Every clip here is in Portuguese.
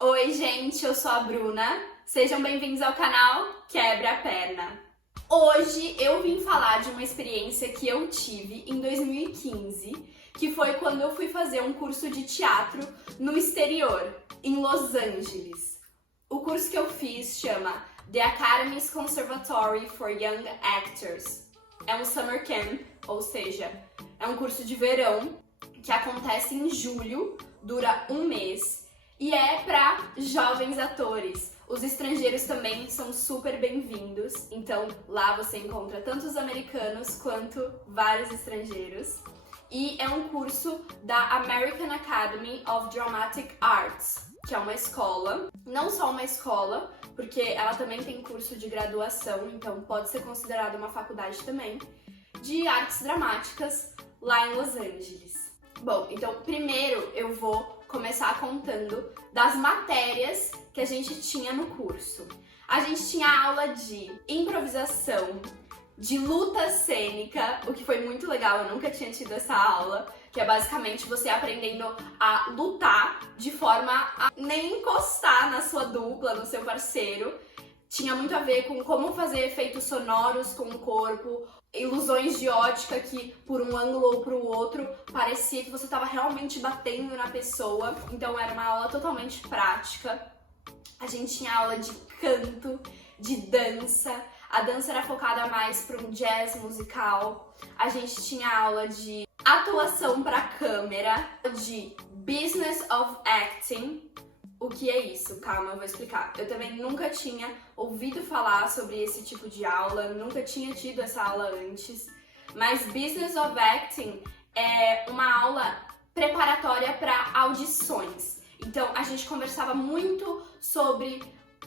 Oi, gente, eu sou a Bruna. Sejam bem-vindos ao canal Quebra a Perna. Hoje eu vim falar de uma experiência que eu tive em 2015, que foi quando eu fui fazer um curso de teatro no exterior, em Los Angeles. O curso que eu fiz chama The Academy's Conservatory for Young Actors. É um summer camp, ou seja, é um curso de verão que acontece em julho, dura um mês. E é para jovens atores. Os estrangeiros também são super bem-vindos. Então lá você encontra tanto os americanos quanto vários estrangeiros. E é um curso da American Academy of Dramatic Arts, que é uma escola, não só uma escola, porque ela também tem curso de graduação, então pode ser considerada uma faculdade também, de artes dramáticas lá em Los Angeles. Bom, então primeiro eu vou começar contando das matérias que a gente tinha no curso. A gente tinha aula de improvisação, de luta cênica, o que foi muito legal, eu nunca tinha tido essa aula, que é basicamente você aprendendo a lutar de forma a nem encostar na sua dupla, no seu parceiro. Tinha muito a ver com como fazer efeitos sonoros com o corpo, ilusões de ótica que por um ângulo ou para o outro parecia que você estava realmente batendo na pessoa. Então era uma aula totalmente prática. A gente tinha aula de canto, de dança. A dança era focada mais para um jazz musical. A gente tinha aula de atuação para câmera, de business of acting. O que é isso? Calma, eu vou explicar. Eu também nunca tinha ouvido falar sobre esse tipo de aula, nunca tinha tido essa aula antes, mas Business of Acting é uma aula preparatória para audições. Então, a gente conversava muito sobre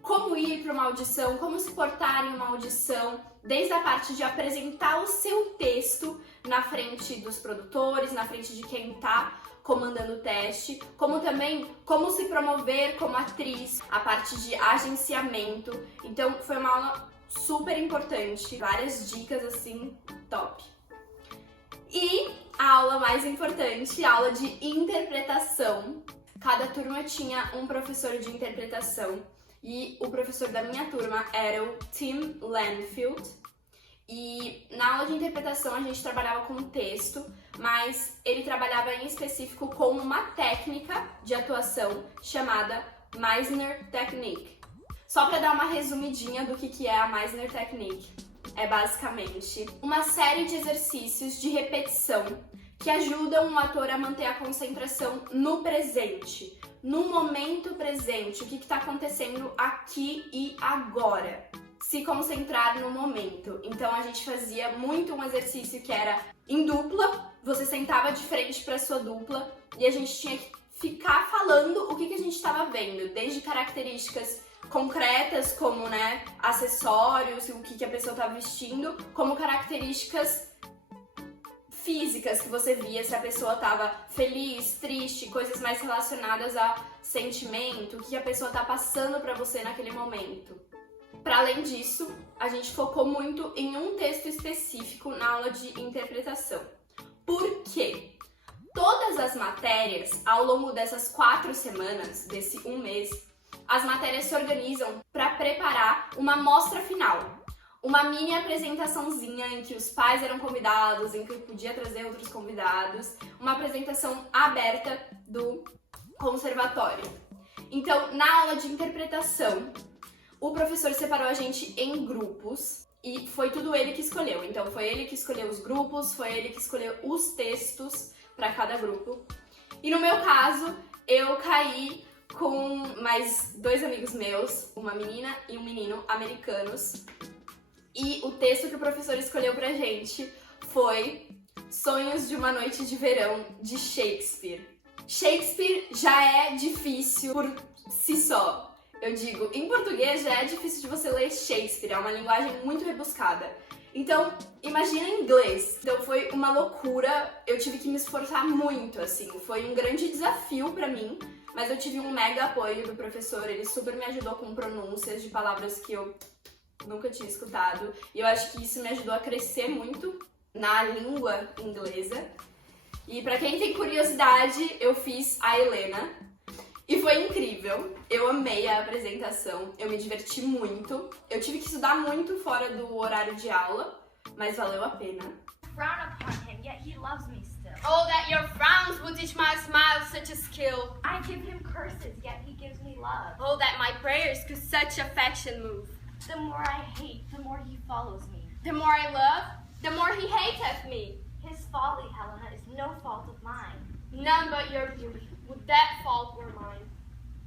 como ir para uma audição, como se portar em uma audição, desde a parte de apresentar o seu texto na frente dos produtores, na frente de quem tá comandando o teste, como também como se promover como atriz, a parte de agenciamento. Então foi uma aula super importante, várias dicas assim, top. E a aula mais importante, a aula de interpretação. Cada turma tinha um professor de interpretação e o professor da minha turma era o Tim Lanfield. E na aula de interpretação a gente trabalhava com texto, mas ele trabalhava em específico com uma técnica de atuação chamada Meisner Technique. Só para dar uma resumidinha do que é a Meisner Technique. É basicamente uma série de exercícios de repetição que ajudam o ator a manter a concentração no presente, no momento presente, o que está acontecendo aqui e agora. Se concentrar no momento. Então a gente fazia muito um exercício que era em dupla, você sentava de frente para sua dupla e a gente tinha que ficar falando o que a gente estava vendo, desde características concretas como, acessórios, o que a pessoa estava vestindo, como características físicas que você via se a pessoa estava feliz, triste, coisas mais relacionadas a sentimento, o que a pessoa está passando para você naquele momento. Para além disso, a gente focou muito em um texto específico na aula de interpretação. Por quê? Todas as matérias, ao longo dessas 4 semanas, desse um mês, as matérias se organizam para preparar uma mostra final. Uma mini apresentaçãozinha em que os pais eram convidados, em que eu podia trazer outros convidados. Uma apresentação aberta do conservatório. Então, na aula de interpretação, o professor separou a gente em grupos e foi tudo ele que escolheu. Então foi ele que escolheu os grupos, foi ele que escolheu os textos para cada grupo. E no meu caso, eu caí com mais 2 amigos meus, uma menina e um menino americanos. E o texto que o professor escolheu pra gente foi Sonhos de uma Noite de Verão, de Shakespeare. Shakespeare já é difícil por si só. Eu digo, em português já é difícil de você ler Shakespeare, é uma linguagem muito rebuscada. Então, imagina em inglês. Então foi uma loucura, eu tive que me esforçar muito, assim. Foi um grande desafio pra mim, mas eu tive um mega apoio do professor, ele super me ajudou com pronúncias de palavras que eu nunca tinha escutado. E eu acho que isso me ajudou a crescer muito na língua inglesa. E pra quem tem curiosidade, eu fiz a Helena. E foi incrível, eu amei a apresentação, eu me diverti muito. Eu tive que estudar muito fora do horário de aula, mas valeu a pena. Frown upon him, yet he loves me still. Oh, that your frowns would teach my smiles such a skill. I give him curses, yet he gives me love. Oh, that my prayers could such affection move. The more I hate, the more he follows me. The more I love, the more he hateth me. His folly, Helena, is no fault of mine. None but your beauty, would that fault were mine.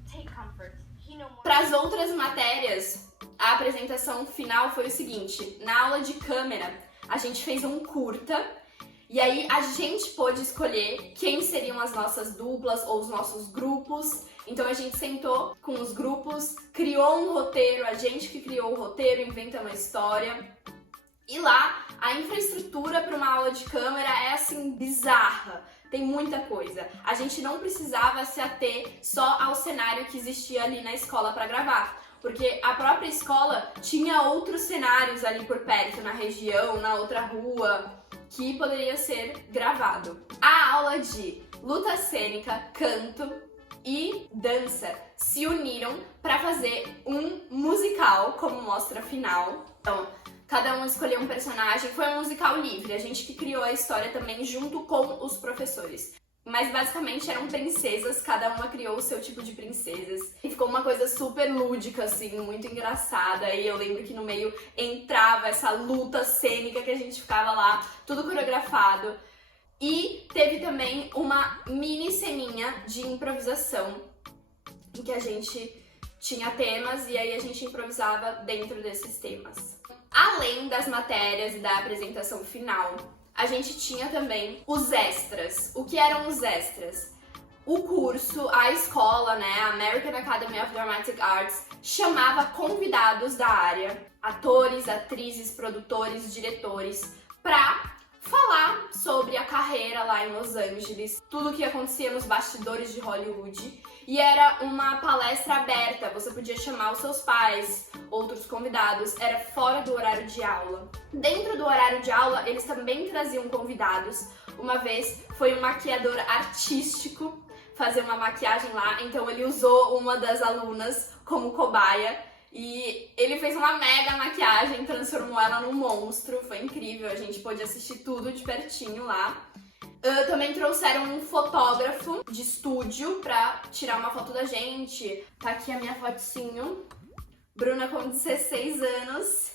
Take comfort. He no more... Para as outras matérias, a apresentação final foi o seguinte: na aula de câmera, a gente fez um curta e aí a gente pôde escolher quem seriam as nossas duplas ou os nossos grupos. Então a gente sentou com os grupos, criou um roteiro, a gente que criou o roteiro, inventa uma história. E lá, a infraestrutura para uma aula de câmera é assim, bizarra. Tem muita coisa. A gente não precisava se ater só ao cenário que existia ali na escola para gravar. Porque a própria escola tinha outros cenários ali por perto, na região, na outra rua, que poderia ser gravado. A aula de luta cênica, canto e dança se uniram para fazer um musical, como mostra a final. Então, cada um escolheu um personagem, foi um musical livre, a gente que criou a história também junto com os professores. Mas basicamente eram princesas, cada uma criou o seu tipo de princesas. E ficou uma coisa super lúdica, assim, muito engraçada. E eu lembro que no meio entrava essa luta cênica que a gente ficava lá, tudo coreografado. E teve também uma mini ceninha de improvisação, em que a gente tinha temas e aí a gente improvisava dentro desses temas. Além das matérias e da apresentação final, a gente tinha também os extras. O que eram os extras? O curso, a escola, né, a American Academy of Dramatic Arts, chamava convidados da área, atores, atrizes, produtores, diretores, para falar sobre a carreira lá em Los Angeles, tudo o que acontecia nos bastidores de Hollywood. E era uma palestra aberta, você podia chamar os seus pais, outros convidados, era fora do horário de aula. Dentro do horário de aula, eles também traziam convidados. Uma vez foi um maquiador artístico fazer uma maquiagem lá, então ele usou uma das alunas como cobaia e ele fez uma mega maquiagem, transformou ela num monstro, foi incrível, a gente pôde assistir tudo de pertinho lá. Também trouxeram um fotógrafo de estúdio pra tirar uma foto da gente. Tá aqui a minha fotinho. Bruna com 16 anos.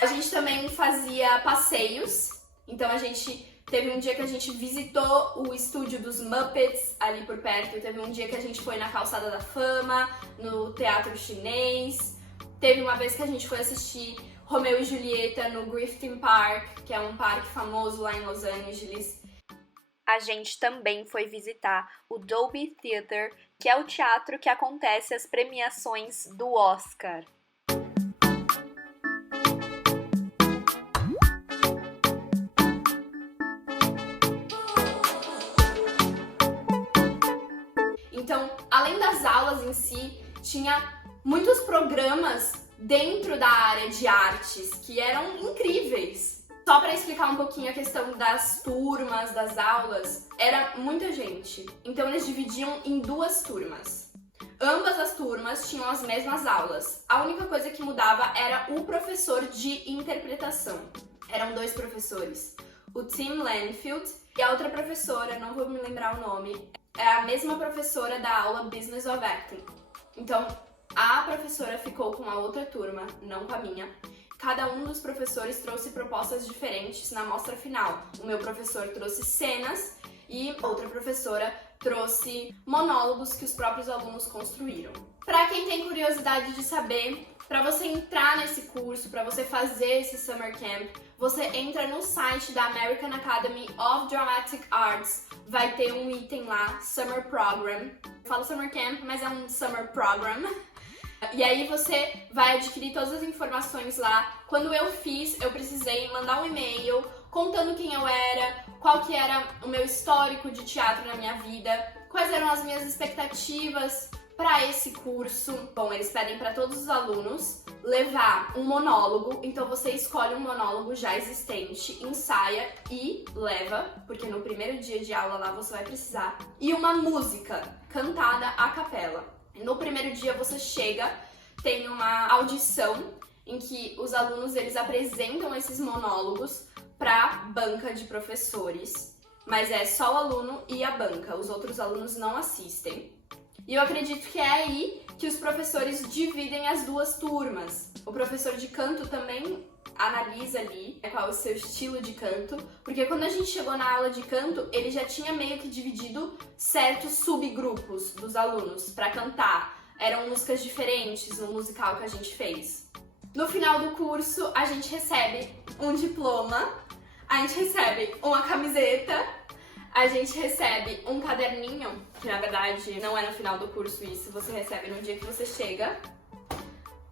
A gente também fazia passeios. Então a gente teve um dia que a gente visitou o estúdio dos Muppets ali por perto. Teve um dia que a gente foi na Calçada da Fama, no Teatro Chinês. Teve uma vez que a gente foi assistir Romeu e Julieta no Griffith Park, que é um parque famoso lá em Los Angeles. A gente também foi visitar o Dolby Theatre, que é o teatro que acontece as premiações do Oscar. Então, além das aulas em si, tinha muitos programas dentro da área de artes que eram incríveis. Só para explicar um pouquinho a questão das turmas, das aulas, era muita gente. Então eles dividiam em duas turmas. Ambas as turmas tinham as mesmas aulas. A única coisa que mudava era o professor de interpretação. Eram dois professores, o Tim Lanfield e a outra professora, não vou me lembrar o nome, é a mesma professora da aula Business of Acting. Então, a professora ficou com a outra turma, não com a minha. Cada um dos professores trouxe propostas diferentes na mostra final. O meu professor trouxe cenas e outra professora trouxe monólogos que os próprios alunos construíram. Para quem tem curiosidade de saber, para você entrar nesse curso, para você fazer esse Summer Camp, você entra no site da American Academy of Dramatic Arts. Vai ter um item lá, Summer Program. Eu falo Summer Camp, mas é um Summer Program. E aí você vai adquirir todas as informações lá. Quando eu fiz, eu precisei mandar um e-mail contando quem eu era, qual que era o meu histórico de teatro na minha vida, quais eram as minhas expectativas para esse curso. Bom, eles pedem para todos os alunos levar um monólogo, então você escolhe um monólogo já existente, ensaia e leva, porque no primeiro dia de aula lá você vai precisar, e uma música cantada a capela. No primeiro dia você chega, tem uma audição em que os alunos eles apresentam esses monólogos para banca de professores, mas é só o aluno e a banca, os outros alunos não assistem. E eu acredito que é aí que os professores dividem as duas turmas. O professor de canto também analisa ali qual é o seu estilo de canto, porque quando a gente chegou na aula de canto, ele já tinha meio que dividido certos subgrupos dos alunos para cantar. Eram músicas diferentes no musical que a gente fez. No final do curso, a gente recebe um diploma, a gente recebe uma camiseta, a gente recebe um caderninho, que na verdade não é no final do curso isso, você recebe no dia que você chega,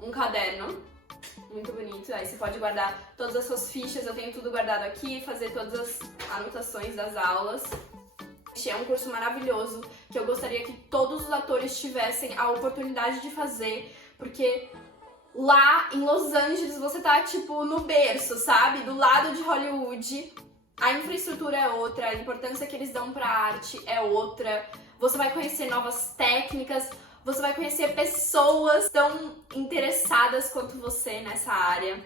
um caderno muito bonito, aí você pode guardar todas as suas fichas, eu tenho tudo guardado aqui, fazer todas as anotações das aulas. É um curso maravilhoso que eu gostaria que todos os atores tivessem a oportunidade de fazer, porque lá em Los Angeles você tá tipo no berço, sabe? Do lado de Hollywood. A infraestrutura é outra, a importância que eles dão pra arte é outra. Você vai conhecer novas técnicas, você vai conhecer pessoas tão interessadas quanto você nessa área.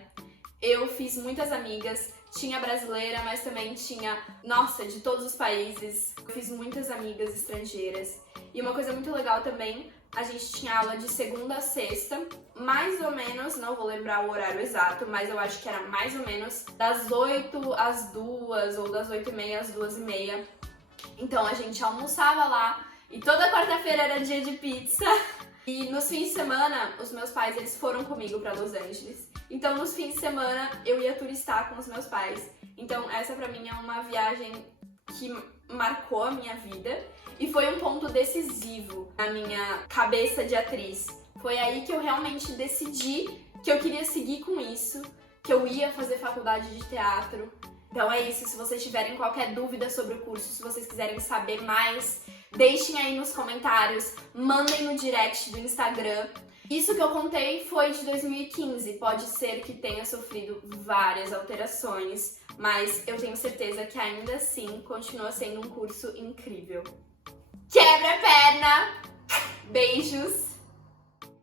Eu fiz muitas amigas, tinha brasileira, mas também tinha, nossa, de todos os países. Eu fiz muitas amigas estrangeiras. E uma coisa muito legal também, a gente tinha aula de segunda a sexta, mais ou menos, não vou lembrar o horário exato, mas eu acho que era mais ou menos das 8 às 2 ou das 8h30 às 2h30. Então a gente almoçava lá e toda quarta-feira era dia de pizza. E nos fins de semana, os meus pais eles foram comigo para Los Angeles. Então nos fins de semana eu ia turistar com os meus pais. Então essa pra mim é uma viagem que marcou a minha vida e foi um ponto decisivo na minha cabeça de atriz. Foi aí que eu realmente decidi que eu queria seguir com isso, que eu ia fazer faculdade de teatro. Então é isso, se vocês tiverem qualquer dúvida sobre o curso, se vocês quiserem saber mais, deixem aí nos comentários, mandem no direct do Instagram. Isso que eu contei foi de 2015, pode ser que tenha sofrido várias alterações, mas eu tenho certeza que ainda assim continua sendo um curso incrível. Quebra a perna! Beijos!